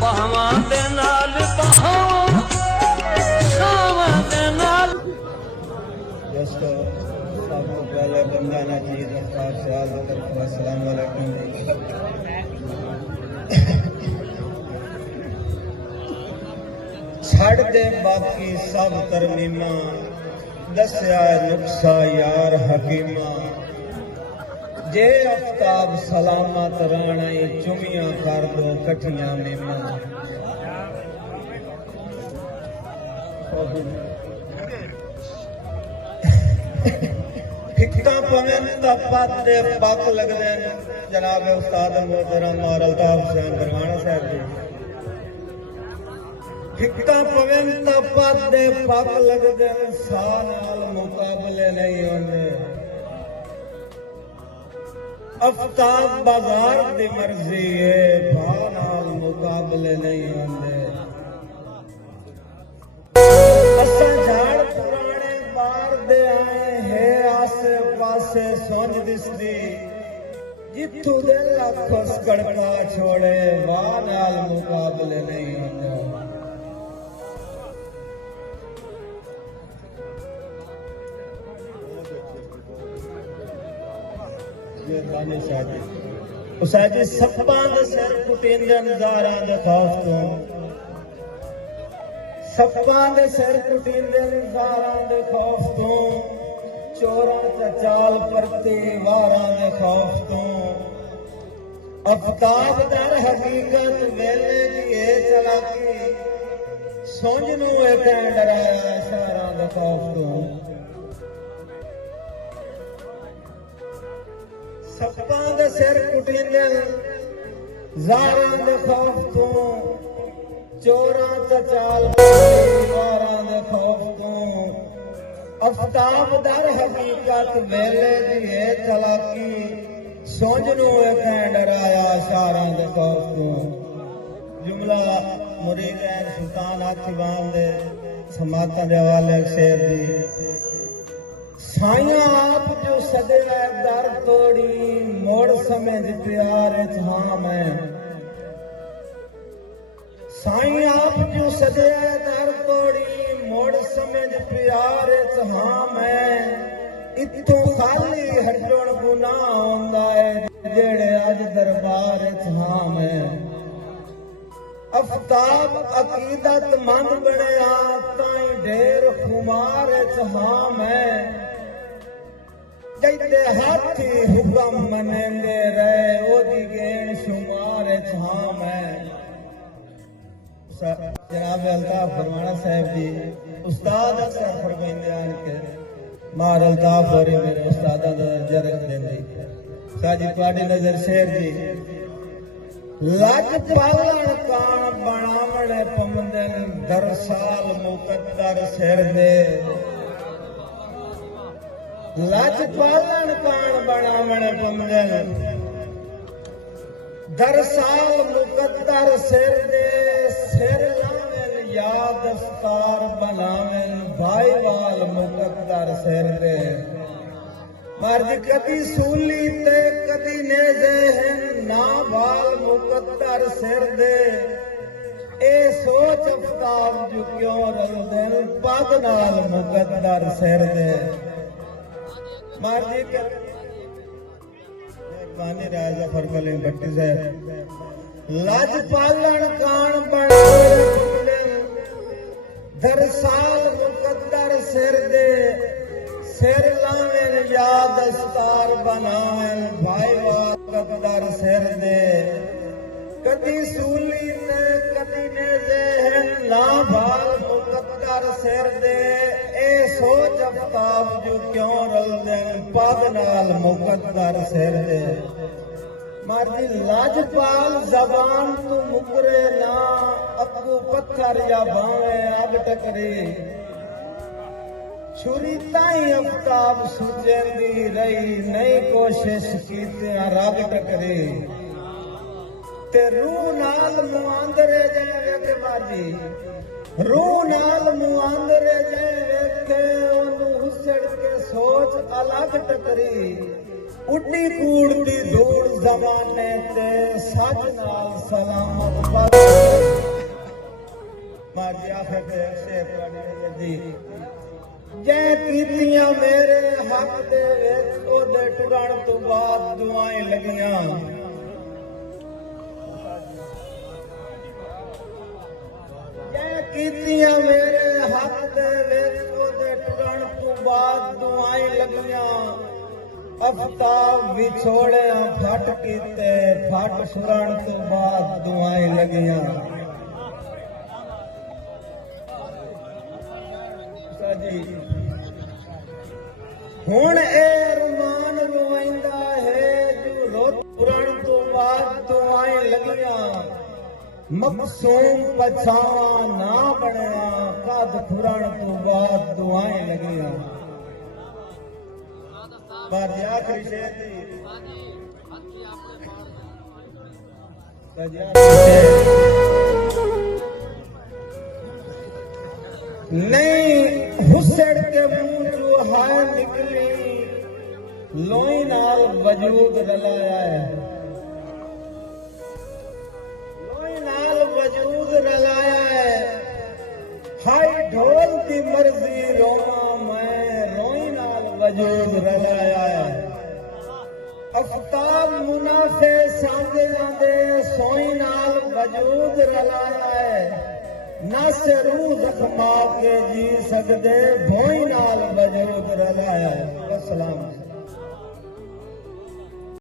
ਬਾਹਾਂ ਦੇ ਨਾਲ ਬਾਹਾਂ ਸਾਵਾਂ ਦੇ ਨਾਲ दोस्तों सबको पहले बंदाना जी रफ्तार से अस्सलाम वालेकुम। छड़ दे बाकी सब तरमीमा दस्या नुक्सा यार हकीमा जे आफ्ताब सलामत राणा चुमिया कर दो कठिया मीमा फिक्का पवन पद दे पक लगदे जनाब उस्ताद मोहतरम और अल्ताफ हुसैन बरवाना साहब जी। फिक्का पवन पद दे पक लगदे सा नाल मुकाबले नहीं होंदे। आफ्ताब बाजार दी मर्जी है भा नाल मुकाबले नहीं होंदे। असा झाड़ पुराने बार दे आए है आसे पासे सोच दिसदी जिथू दे लख कड़का छोड़े वाह नाल मुकाबले नहीं होंदे। मेहरबानी साजी उसाजी सप्पां दे सिर कुटिंदे नजारां दे खौफ तो सप्पां दे सिर कुटिंदे नजारां दे खौफ तो चोरां ते चाल परती वारां दे खौफ तो आफ्ताब दर हकीकत वेले दी ए चलाकी सोंझ नूं एक डराया इशारां दे खौफ तो सप्पां दे सिर कुटिंदे ज़ारां दे खौफ तो चोरां ते चाल वारां दे खौफ तो आफ्ताब दर हकीकत वेले दी ए चलाकी सोंझ नूं एक डराया इशारां दे खौफ तो। जुमला मुरीद सुल्तान आखिवान दे समातां दे हवाले शेर दी। साइया आप जो सदे दर तोड़ी मोड़ समझ प्यार हाँ मैं साई आप जो सदे दर तोड़ी मोड़ समझ प्यार हाँ मैं इतों खाली हटण गुनाह होंदा है जेड़े अज दरबार हाँ मैं। आफ्ताब अकीदत मंद बनया ताई ढेर खुमार हाँ मैं जैते हाथी हुक्म मनेंदे रहे ओदी गेण शुमार हाँ मैं। जनाब अल्ताफ बरवाना साहब जी उस्ताद अक्सर फरमाइंदे आन के मार अल्ताफ होरे मेरे उस्तादा दा दर्जा रख देंदे साजी तुहाडी नजर शेर जी। लज पालण कान बनावण पमंदन दरसाल मुकद्दर सिर दे लज पालन कान बनावण पमंदन दरसाल मुकद्दर सिर दे सिर लावेन याद दस्तार बनावेन भाईवाल मुकद्दर सिर दे मर्ज कदी सूली ते कदी नेज़े हैं ना बाल मुकद्दर सिर दे ए सोच आफ्ताब जो क्यों रलदे पग नाल मुकद्दर सिर दे मर्जी के मेहरबानी राजा फरकले भट्टी से लज पालन कान बनावे दरसाल मुकद्दर सिर दे सिर लावेन याद दस्तार बनावेन भाईवाल मुकद्दर सिर दे कदी सूली ते कदी नेज़े हैं ना भाल मुकद्दर सिर दे ए सोच आफ्ताब जो क्यों रलदे पग नाल मुकद्दर सिर दे मर्जी लाजपाल जबान तू मुकरे ना अगू पत्थर या भावे अग टकरी छुरी ताई आफ्ताब सुजेंदी रही नई कोशिश कीते रब टकरी ते रूह नाल मुआंदरे जाए के बाजी रूह नाल मुआंदरे जाए वेखे ओनू हुसड़ के सोच अलग टकरी उड्डी कूड़ दी धूड़ जमाने ते सज नाल सलामत बाजी आखे ते शेर जी जै कीतियां मेरे हक दे विच ओदे टुरन तो बाद दुआएं लगियां जै कीतियां मेरे हक दे विच ओदे टुरन तो बाद दुआएं लगियां अफ्ताब विछोड़िया फट कीते फट सुरण तो बाद दुआएं लगियां जी हुण ए अरमान रोइंदा है जो रोत पुरण तो बाद दुआएं लगियां मकसूम पछावा ना बनया कद पुरण तो बाद दुआएं लगियां बाजी आखिरी शेर दी नहीं हुसड़ के मुंह जो है निकली लोई नाल वजूद रलाया है लोई नाल वजूद रलाया है हाय ढोल दी मर्जी रोवा मैं रोई नाल वजूद रलाया है अफ्ताब मुनाफे सांदे जांदे सोई नाल वजूद रलाया है ना से रूह जख्मा के जी सकदे भोई नाल वजूद रलाया है। अस्सलाम।